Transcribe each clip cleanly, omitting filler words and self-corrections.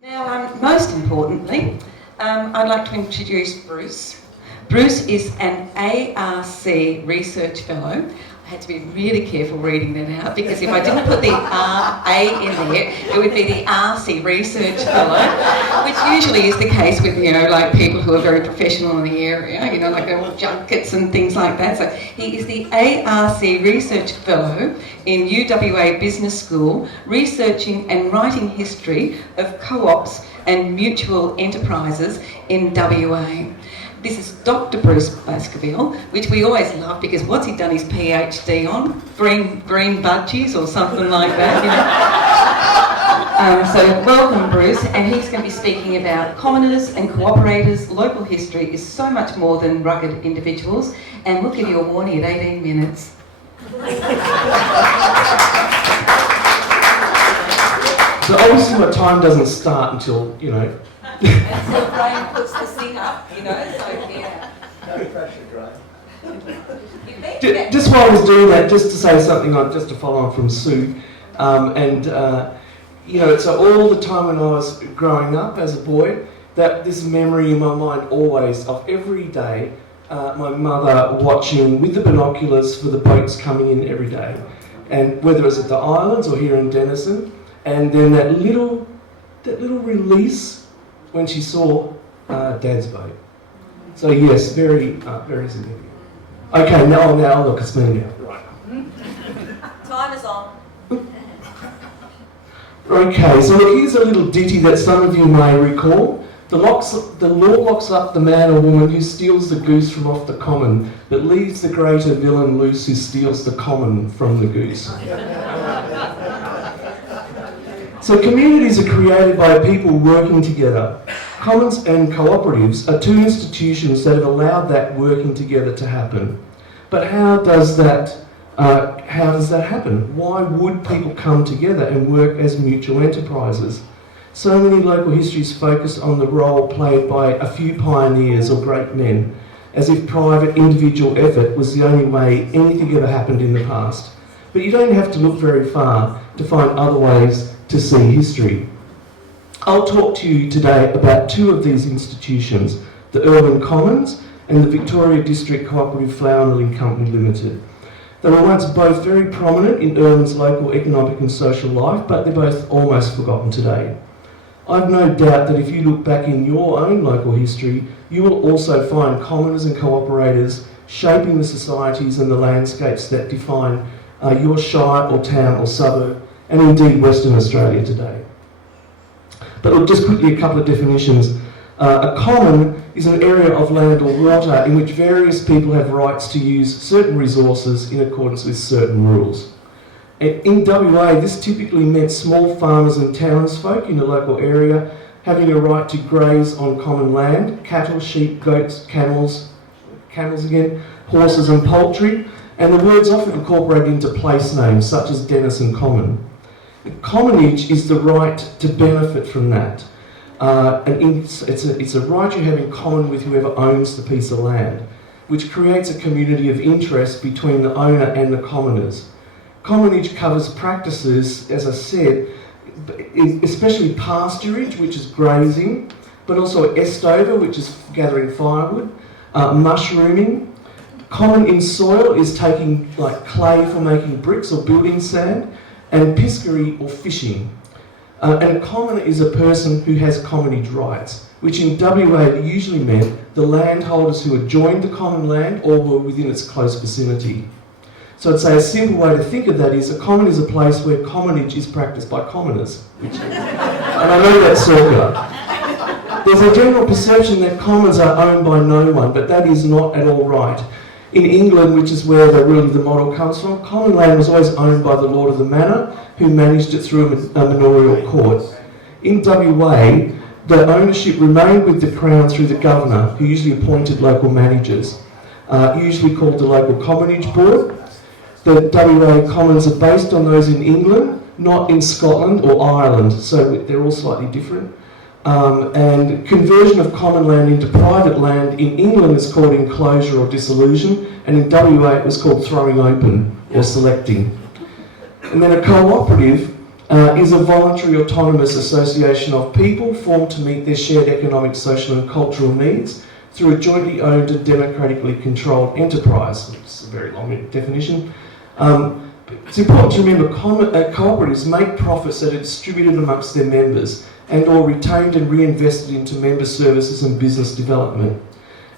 Now, most importantly, I'd like to introduce Bruce. Bruce is an ARC Research Fellow. I had to be really careful reading that out because if I didn't put the A in there, it would be the RC Research Fellow, which usually is the case with, like people who are very professional in the area, like they're all junkets and things like that. So he is the ARC Research Fellow in UWA Business School, researching and writing history of co-ops and mutual enterprises in WA. This is Dr. Bruce Baskerville, which we always love because what's he done his PhD on? Green budgies or something like that, So welcome, Bruce, and he's going to be speaking about commoners and cooperators. Local history is so much more than rugged individuals, and we'll give you a warning at 18 minutes. So obviously my time doesn't start until, Until Graham puts the thing up, so yeah. No pressure, Graham. Just while I was doing that, just to say something, just to follow on from Sue, so all the time when I was growing up as a boy, that this memory in my mind always of every day, my mother watching with the binoculars for the boats coming in every day, and whether it's at the islands or here in Denison, and then that little release when she saw Dad's boat. So yes, very significant. Okay, now look, it's me now. Right. Time is on. Okay, so look, here's a little ditty that some of you may recall. The law locks up the man or woman who steals the goose from off the common, but leaves the greater villain loose who steals the common from the goose. So communities are created by people working together. Commons and cooperatives are two institutions that have allowed that working together to happen. But how does that happen? Why would people come together and work as mutual enterprises? So many local histories focus on the role played by a few pioneers or great men, as if private individual effort was the only way anything ever happened in the past. But you don't have to look very far to find other ways to see history. I'll talk to you today about two of these institutions, the Urban Commons and the Victoria District Cooperative Flour Milling Company Limited. They were once both very prominent in Urban's local economic and social life, but they're both almost forgotten today. I've no doubt that if you look back in your own local history, you will also find commoners and cooperators shaping the societies and the landscapes that define your shire or town or suburb, and indeed Western Australia today. But look, just quickly a couple of definitions. A common is an area of land or water in which various people have rights to use certain resources in accordance with certain rules. In WA, this typically meant small farmers and townsfolk in a local area having a right to graze on common land, cattle, sheep, goats, camels again, horses and poultry, and the word's often incorporated into place names such as Denison Common. Commonage is the right to benefit from that. It's a right you have in common with whoever owns the piece of land, which creates a community of interest between the owner and the commoners. Commonage covers practices, as I said, especially pasturage, which is grazing, but also estover, which is gathering firewood, mushrooming. Common in soil is taking like clay for making bricks or building sand, and piscary or fishing. And a commoner is a person who has commonage rights, which in WA usually meant the landholders who had joined the common land or were within its close vicinity. So I'd say a simple way to think of that is a common is a place where commonage is practiced by commoners. And I know that's circular. There's a general perception that commons are owned by no one, but that is not at all right. In England, which is where the model comes from, common land was always owned by the Lord of the Manor, who managed it through a manorial court. In WA, the ownership remained with the Crown through the Governor, who usually appointed local managers, usually called the Local Commonage Board. The WA Commons are based on those in England, not in Scotland or Ireland, so they're all slightly different. And conversion of common land into private land in England is called enclosure or dissolution, and in WA it was called throwing open or selecting. And then a cooperative is a voluntary autonomous association of people formed to meet their shared economic, social and cultural needs through a jointly owned and democratically controlled enterprise. It's a very long definition. It's important to remember cooperatives make profits that are distributed amongst their members and or retained and reinvested into member services and business development.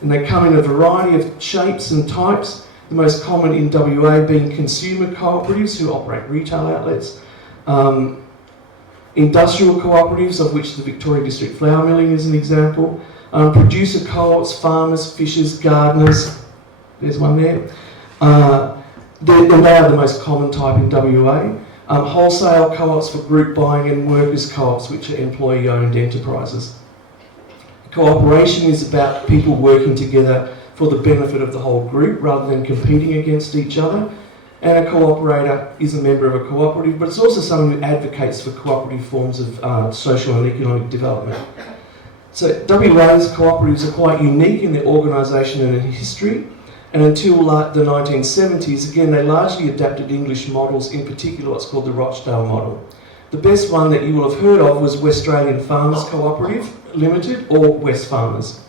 And they come in a variety of shapes and types, the most common in WA being consumer cooperatives who operate retail outlets, industrial cooperatives, of which the Victoria District Flour Milling is an example, producer co-ops, farmers, fishers, gardeners, there's one there. They are the most common type in WA. Wholesale co-ops for group buying and workers co-ops, which are employee-owned enterprises. Cooperation is about people working together for the benefit of the whole group rather than competing against each other. And a cooperator is a member of a cooperative, but it's also someone who advocates for cooperative forms of social and economic development. So WA's cooperatives are quite unique in their organisation and in history. And until the 1970s, again, they largely adapted English models, in particular what's called the Rochdale model. The best one that you will have heard of was Westralian Farmers Cooperative Limited, or West Farmers,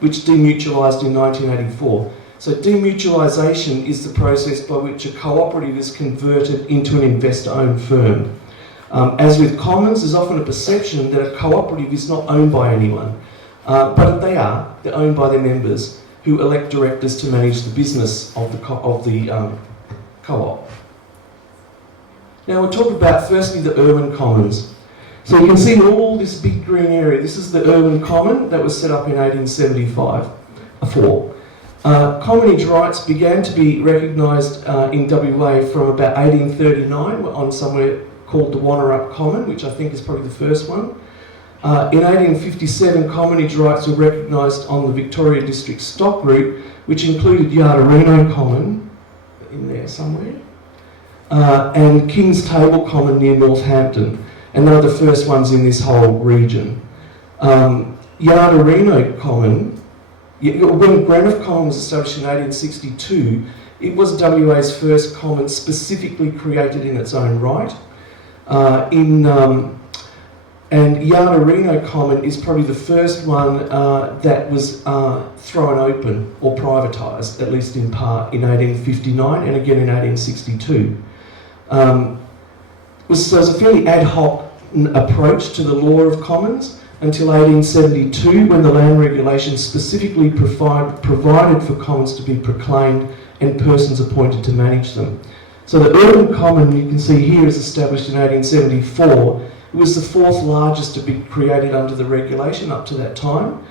which demutualised in 1984. So demutualisation is the process by which a cooperative is converted into an investor-owned firm. As with commons, there's often a perception that a cooperative is not owned by anyone, but they are. They're owned by their members, who elect directors to manage the business of the co-op. Now we'll talk about firstly the urban commons. So you can see all this big green area. This is the urban common that was set up in 1875. Commonage rights began to be recognised in WA from about 1839 on somewhere called the Wannerup Common, which I think is probably the first one. In 1857, commonage rights were recognised on the Victoria District stock route, which included Yardarino Common, in there somewhere, and King's Table Common near Northampton, and they were the first ones in this whole region. Yardarino Common, when Greenough Common was established in 1862, it was WA's first common specifically created in its own right. And Yardarino Common is probably the first one that was thrown open or privatised, at least in part, in 1859 and again in 1862. So it was a fairly ad hoc approach to the law of commons until 1872, when the land regulations specifically provided for commons to be proclaimed and persons appointed to manage them. So the urban common, you can see here, is established in 1874. It was the fourth largest to be created under the regulation up to that time.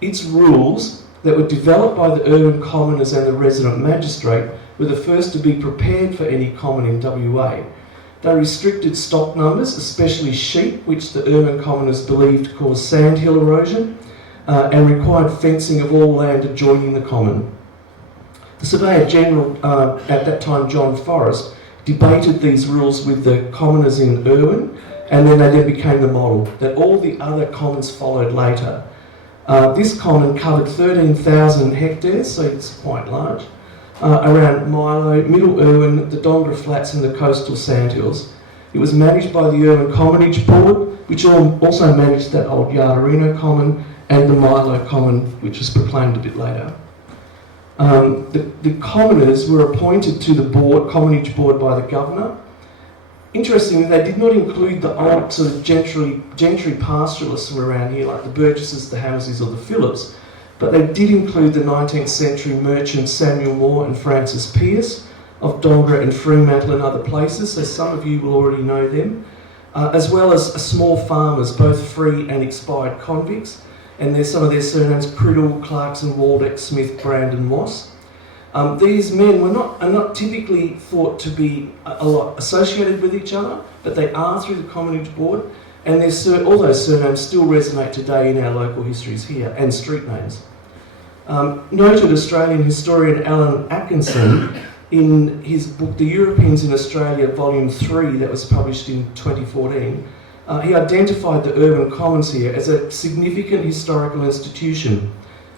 Its rules, that were developed by the urban commoners and the resident magistrate, were the first to be prepared for any common in WA. They restricted stock numbers, especially sheep, which the urban commoners believed caused sandhill erosion, and required fencing of all land adjoining the common. The Surveyor General, at that time John Forrest, debated these rules with the commoners in urban, and then they became the model that all the other commons followed later. This common covered 13,000 hectares, so it's quite large, around Milo, Middle Irwin, the Dongra Flats and the coastal sandhills. It was managed by the Urban Commonage Board, which also managed that old Yardarino Common and the Milo Common, which was proclaimed a bit later. The commoners were appointed to the Commonage Board by the Governor. Interestingly, they did not include the old sort of gentry pastoralists who were around here, like the Burgesses, the Hammerseys or the Phillips, but they did include the 19th century merchants Samuel Moore and Francis Pearce of Dongra and Fremantle and other places, so some of you will already know them, as well as small farmers, both free and expired convicts, and there's some of their surnames: Criddle, Clarkson, Waldeck, Smith, Brandon, Moss. These men are not typically thought to be a lot associated with each other, but they are through the Commonage Board, and all those surnames still resonate today in our local histories here, and street names. Noted Australian historian Alan Atkinson, in his book The Europeans in Australia, Volume 3, that was published in 2014, he identified the urban commons here as a significant historical institution.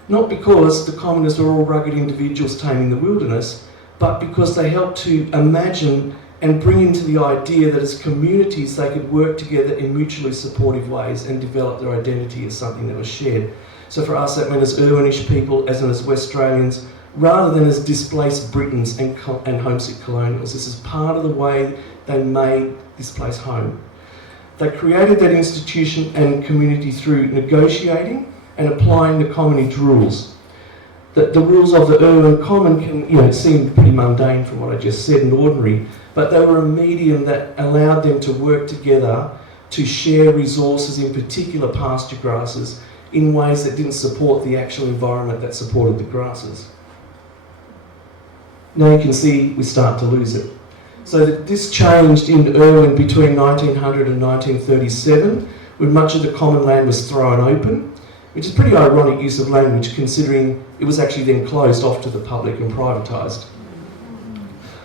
Not because the commoners were all rugged individuals taming the wilderness, but because they helped to imagine and bring into the idea that as communities they could work together in mutually supportive ways and develop their identity as something that was shared. So for us that meant as Irwinish people, as in as West Australians, rather than as displaced Britons and homesick colonials. This is part of the way they made this place home. They created that institution and community through negotiating and applying the commonage rules. The rules of the Irwin Common can seem pretty mundane from what I just said and ordinary, but they were a medium that allowed them to work together to share resources, in particular pasture grasses, in ways that didn't support the actual environment that supported the grasses. Now you can see we start to lose it. So this changed in Irwin between 1900 and 1937, when much of the common land was thrown open, which is pretty ironic use of language considering it was actually then closed off to the public and privatised.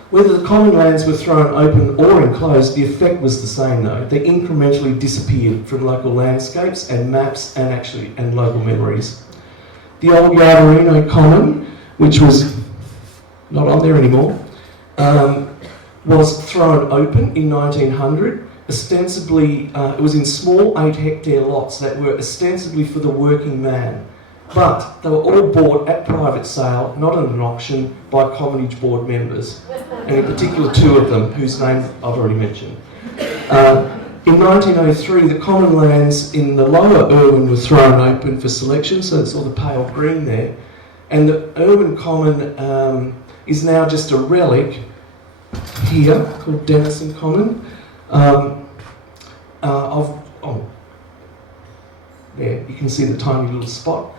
Whether the common lands were thrown open or enclosed, the effect was the same though. They incrementally disappeared from local landscapes and maps and local memories. The old Yardarino Common, which was not on there anymore, was thrown open in 1900. Ostensibly, it was in small 8-hectare lots that were ostensibly for the working man, but they were all bought at private sale, not at an auction, by Commonage Board members, and in particular 2 of them, whose names I've already mentioned. In 1903, the common lands in the lower Irwin were thrown open for selection, so it's all the pale green there, and the Irwin Common is now just a relic here, called Denison Common, there, you can see the tiny little spot.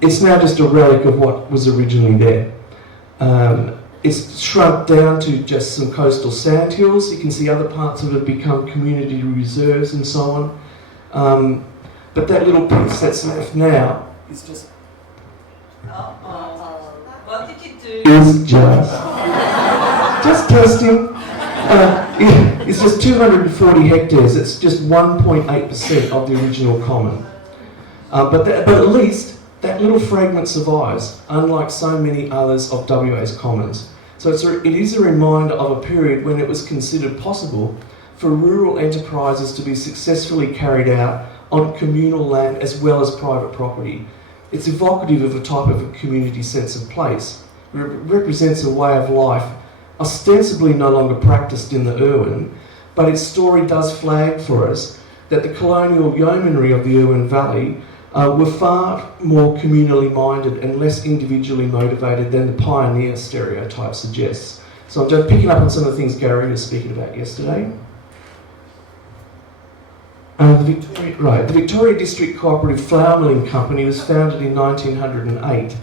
It's now just a relic of what was originally there. It's shrunk down to just some coastal sandhills. You can see other parts of it become community reserves and so on. But that little piece that's left now is just... What did you do? Is just testing. It's just 240 hectares. It's just 1.8% of the original common. But at least that little fragment survives, unlike so many others of WA's commons. So it is a reminder of a period when it was considered possible for rural enterprises to be successfully carried out on communal land as well as private property. It's evocative of a type of a community sense of place. It represents a way of life ostensibly no longer practiced in the Irwin, but its story does flag for us that the colonial yeomanry of the Irwin Valley were far more communally minded and less individually motivated than the pioneer stereotype suggests. So I'm just picking up on some of the things Gary was speaking about yesterday. The Victoria District Cooperative Flour Milling Company was founded in 1908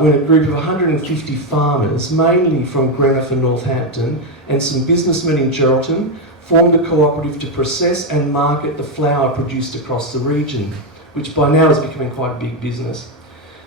when a group of 150 farmers, mainly from Greenock and Northampton, and some businessmen in Geraldton, formed a cooperative to process and market the flour produced across the region, which by now is becoming quite a big business.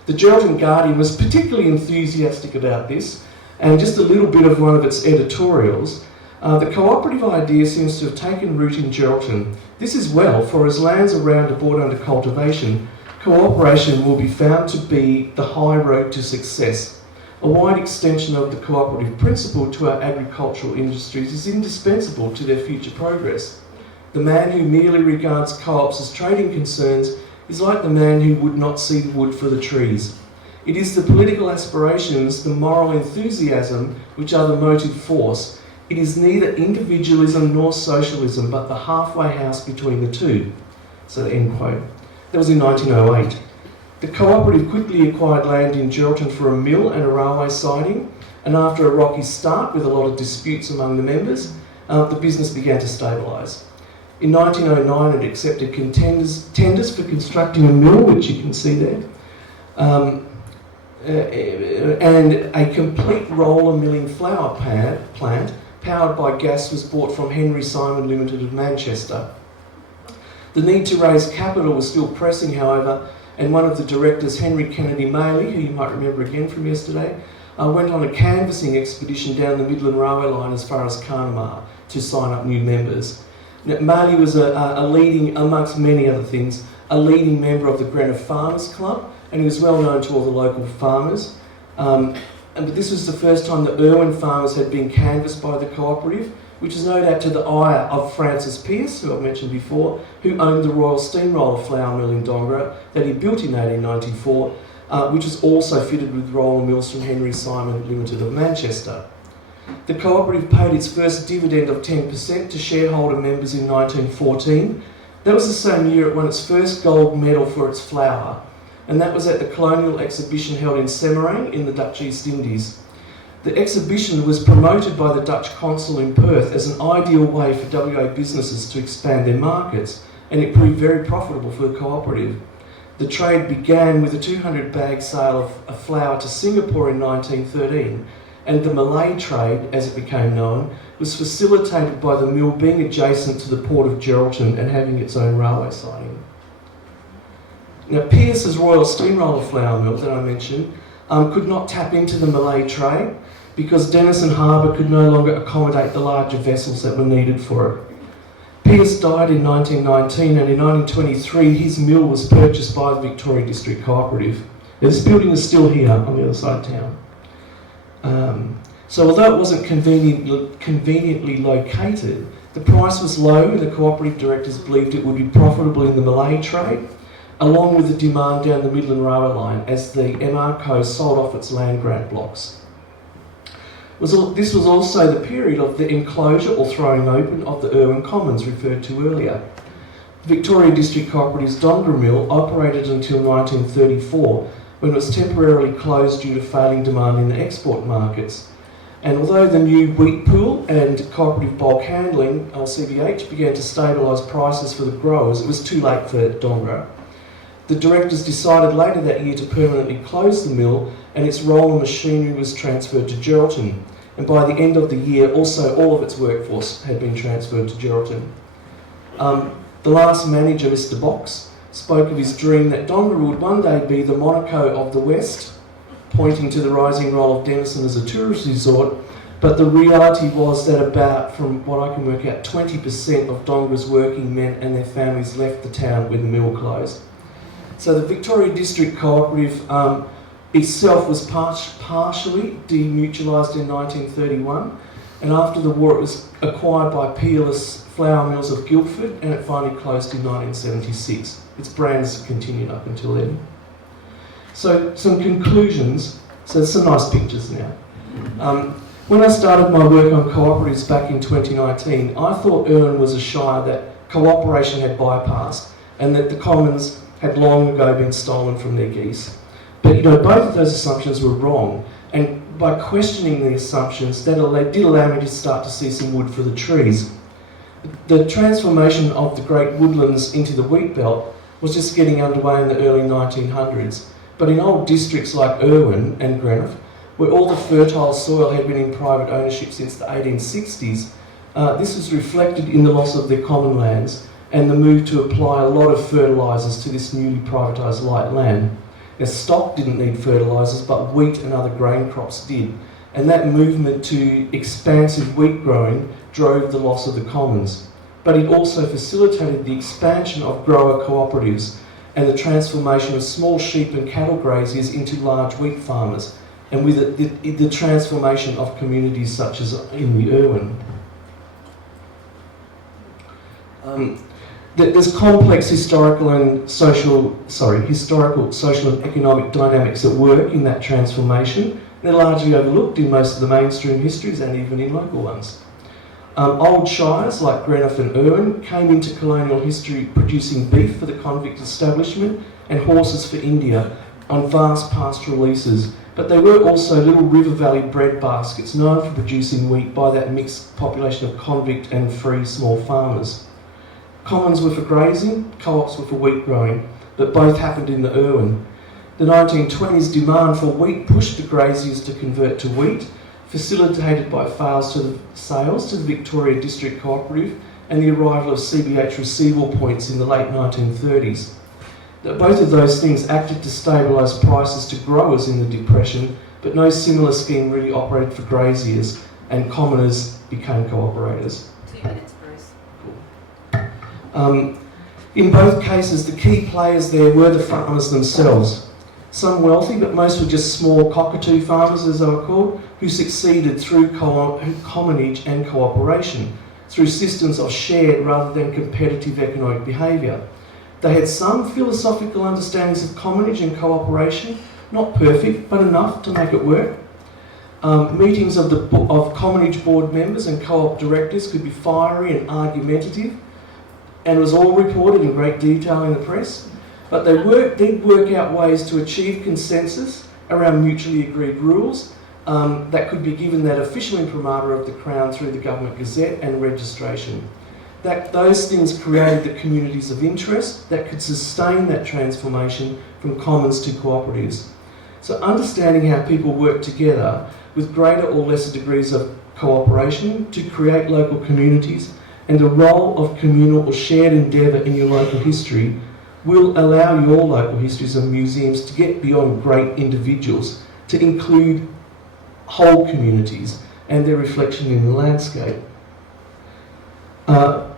The Geraldton Guardian was particularly enthusiastic about this, and just a little bit of one of its editorials. The cooperative idea seems to have taken root in Geraldton. This is well, for as lands around are brought under cultivation, cooperation will be found to be the high road to success. A wide extension of the cooperative principle to our agricultural industries is indispensable to their future progress. The man who merely regards co-ops as trading concerns is like the man who would not see the wood for the trees. It is the political aspirations, the moral enthusiasm, which are the motive force. It is neither individualism nor socialism, but the halfway house between the two. So end quote. That was in 1908. The cooperative quickly acquired land in Geraldton for a mill and a railway siding, and after a rocky start with a lot of disputes among the members, the business began to stabilise. In 1909 it accepted tenders for constructing a mill, which you can see there, and a complete roller milling flour plant powered by gas was bought from Henry Simon Limited of Manchester. The need to raise capital was still pressing, however, and one of the directors, Henry Kennedy Maley, who you might remember again from yesterday, went on a canvassing expedition down the Midland Railway line as far as Carnamah to sign up new members. Now, Maley was a leading, amongst many other things, a leading member of the Greenock Farmers Club, and he was well known to all the local farmers. but this was the first time that Irwin farmers had been canvassed by the cooperative, which is no doubt to the ire of Francis Pearce, who I've mentioned before, who owned the Royal Steamroller flour mill in Dongra that he built in 1894, which was also fitted with roller mills from Henry Simon Limited of Manchester. The cooperative paid its first dividend of 10% to shareholder members in 1914. That was the same year it won its first gold medal for its flour, and that was at the colonial exhibition held in Semarang in the Dutch East Indies. The exhibition was promoted by the Dutch consul in Perth as an ideal way for WA businesses to expand their markets, and it proved very profitable for the cooperative. The trade began with a 200-bag sale of flour to Singapore in 1913, and the Malay trade, as it became known, was facilitated by the mill being adjacent to the port of Geraldton and having its own railway siding. Now, Pearce's Royal Steamroller flour mill that I mentioned could not tap into the Malay trade because Denison Harbour could no longer accommodate the larger vessels that were needed for it. Pearce died in 1919, and in 1923 his mill was purchased by the Victoria District Cooperative. Now, this building is still here on the other side of town. So although it wasn't conveniently located, the price was low and the cooperative directors believed it would be profitable in the Malay trade, along with the demand down the Midland Railway line as the MRCO sold off its land grant blocks. This was also the period of the enclosure or throwing open of the Irwin Commons referred to earlier. The Victoria District Cooperative's Dongra Mill operated until 1934, when it was temporarily closed due to failing demand in the export markets. And although the new wheat pool and cooperative bulk handling, CBH, began to stabilise prices for the growers, it was too late for Dongra. The directors decided later that year to permanently close the mill, and its roller machinery was transferred to Geraldton. And by the end of the year, also all of its workforce had been transferred to Geraldton. The last manager, Mr. Box, spoke of his dream that Dongra would one day be the Monaco of the West, pointing to the rising role of Denison as a tourist resort, but the reality was that about, from what I can work out, 20% of Dongra's working men and their families left the town when the mill closed. So the Victoria District Cooperative itself was partially demutualised in 1931, and after the war it was acquired by Peerless Flour Mills of Guildford, and it finally closed in 1976. Its brands continued up until then. So some conclusions. So there's some nice pictures now. When I started my work on cooperatives back in 2019, I thought Irwin was a shire that cooperation had bypassed and that the commons had long ago been stolen from their geese. But both of those assumptions were wrong, and by questioning the assumptions, that did allow me to start to see some wood for the trees. The transformation of the great woodlands into the wheat belt was just getting underway in the early 1900s. But in old districts like Irwin and Greenock, where all the fertile soil had been in private ownership since the 1860s, this was reflected in the loss of their common lands and the move to apply a lot of fertilisers to this newly privatised light land. Now, stock didn't need fertilisers, but wheat and other grain crops did. And that movement to expansive wheat growing drove the loss of the commons. But it also facilitated the expansion of grower cooperatives and the transformation of small sheep and cattle graziers into large wheat farmers, and with it, the transformation of communities such as in the Irwin. There's complex historical, social and economic dynamics at work in that transformation. They're largely overlooked in most of the mainstream histories and even in local ones. Old shires like Greenock and Irwin came into colonial history producing beef for the convict establishment and horses for India on vast pastoral leases, but they were also little river valley bread baskets known for producing wheat by that mixed population of convict and free small farmers. Commons were for grazing, co-ops were for wheat growing, but both happened in the Irwin. The 1920s demand for wheat pushed the graziers to convert to wheat, facilitated by sales to the Victoria District Cooperative and the arrival of CBH receivable points in the late 1930s. Both of those things acted to stabilise prices to growers in the Depression, but no similar scheme really operated for graziers, and commoners became cooperators. 2 minutes, Bruce. In both cases, the key players there were the farmers themselves. Some wealthy, but most were just small cockatoo farmers, as they were called, who succeeded through commonage and cooperation, through systems of shared rather than competitive economic behaviour. They had some philosophical understandings of commonage and cooperation, not perfect, but enough to make it work. Meetings of commonage board members and co-op directors could be fiery and argumentative, and was all reported in great detail in the press. But they did work out ways to achieve consensus around mutually agreed rules that could be given that official imprimatur of the Crown through the Government Gazette and registration. Those things created the communities of interest that could sustain that transformation from commons to cooperatives. So understanding how people work together with greater or lesser degrees of cooperation to create local communities and the role of communal or shared endeavour in your local history will allow your local histories and museums to get beyond great individuals to include whole communities and their reflection in the landscape. Over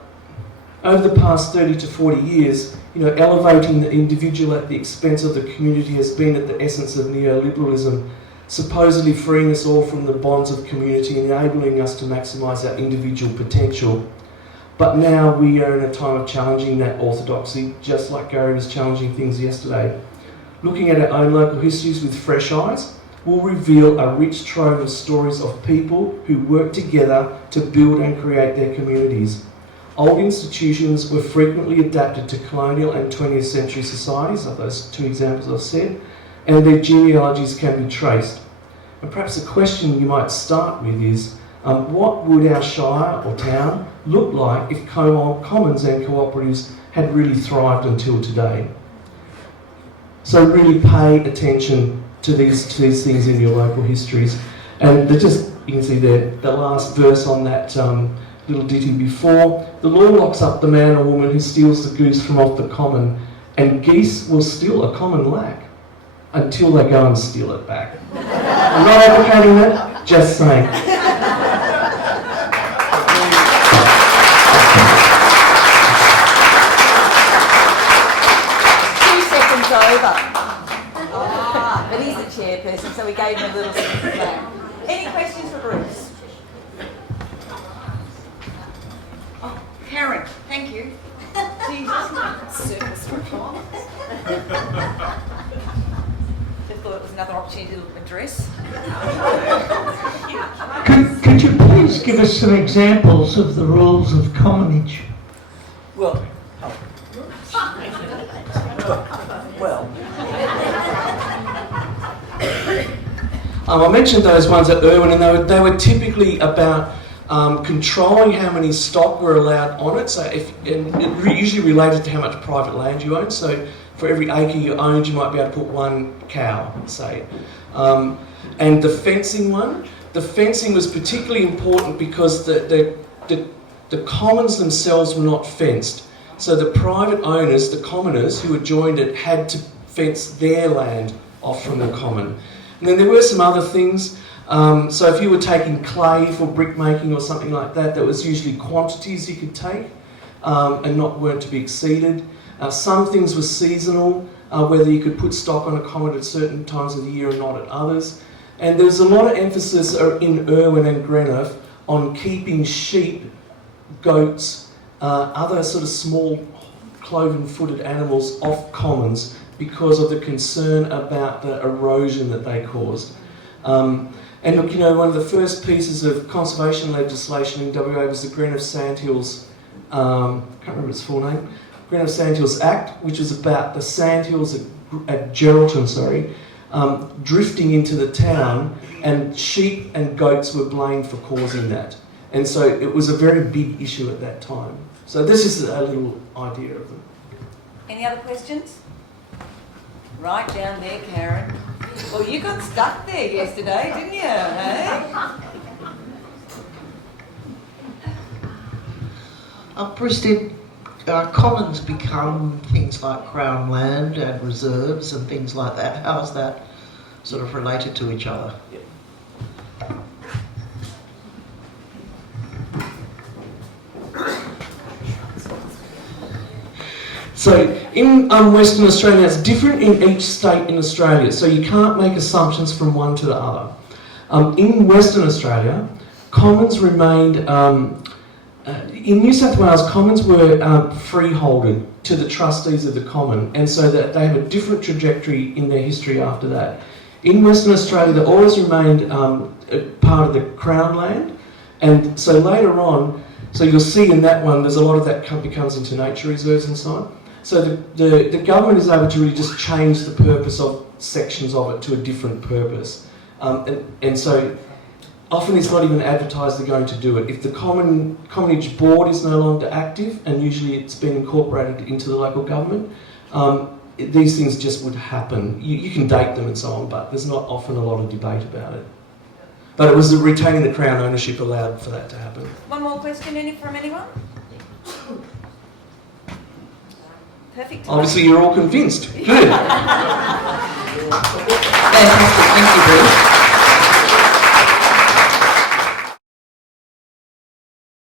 the past 30 to 40 years, elevating the individual at the expense of the community has been at the essence of neoliberalism, supposedly freeing us all from the bonds of community and enabling us to maximise our individual potential. But now we are in a time of challenging that orthodoxy, just like Gary was challenging things yesterday. Looking at our own local histories with fresh eyes will reveal a rich trove of stories of people who work together to build and create their communities. Old institutions were frequently adapted to colonial and 20th century societies, like those two examples I've said, and their genealogies can be traced. And perhaps a question you might start with is, what would our shire or town look like if commons and cooperatives had really thrived until today? So really pay attention to these things in your local histories. And you can see there, the last verse on that little ditty before, the law locks up the man or woman who steals the goose from off the common, and geese will steal a common lack until they go and steal it back. I'm not advocating that, just saying. 2 seconds over. But he's the chairperson, so we gave him a little flag. Any questions for Bruce? Oh, Karen, thank you. Service report. Just thought it was another opportunity to address. Could you please give us some examples of the rules of commonage? Well, I mentioned those ones at Irwin, and they were typically about controlling how many stock were allowed on it. So usually related to how much private land you own. So for every acre you owned, you might be able to put one cow, say. And the fencing one, the fencing was particularly important because the commons themselves were not fenced. So the private owners, the commoners who had joined it, had to fence their land off from the common. And then there were some other things. So if you were taking clay for brick making or something like that, there was usually quantities you could take and weren't to be exceeded. Some things were seasonal, whether you could put stock on a common at certain times of the year and not at others. And there's a lot of emphasis in Irwin and Greenough on keeping sheep, goats, other sort of small cloven-footed animals off commons because of the concern about the erosion that they caused. And look, one of the first pieces of conservation legislation in WA was the Greenough Sandhills, can't remember its full name, Greenough Sandhills Act, which was about the sandhills at Geraldton, drifting into the town, and sheep and goats were blamed for causing that. And so it was a very big issue at that time. So this is a little idea of them. any other questions? Right down there, Karen. Well, you got stuck there yesterday, didn't you? Hey? Bruce, did commons become things like Crown land and reserves and things like that? How is that sort of related to each other? So in Western Australia, it's different in each state in Australia, so you can't make assumptions from one to the other. In Western Australia, commons remained, in New South Wales, commons were freeholded to the trustees of the common, and so that they have a different trajectory in their history after that. In Western Australia, they always remained part of the Crown land, and so later on, so you'll see in that one, there's a lot of that becomes into nature reserves and so on. So the government is able to really just change the purpose of sections of it to a different purpose. And so often it's not even advertised they're going to do it. If the commonage board is no longer active, and usually it's been incorporated into the local government, these things just would happen. You can date them and so on, but there's not often a lot of debate about it. But it was the retaining the Crown ownership allowed for that to happen. One more question from anyone? Perfect. Obviously you're all convinced. Good. Fantastic, thank you, Bruce.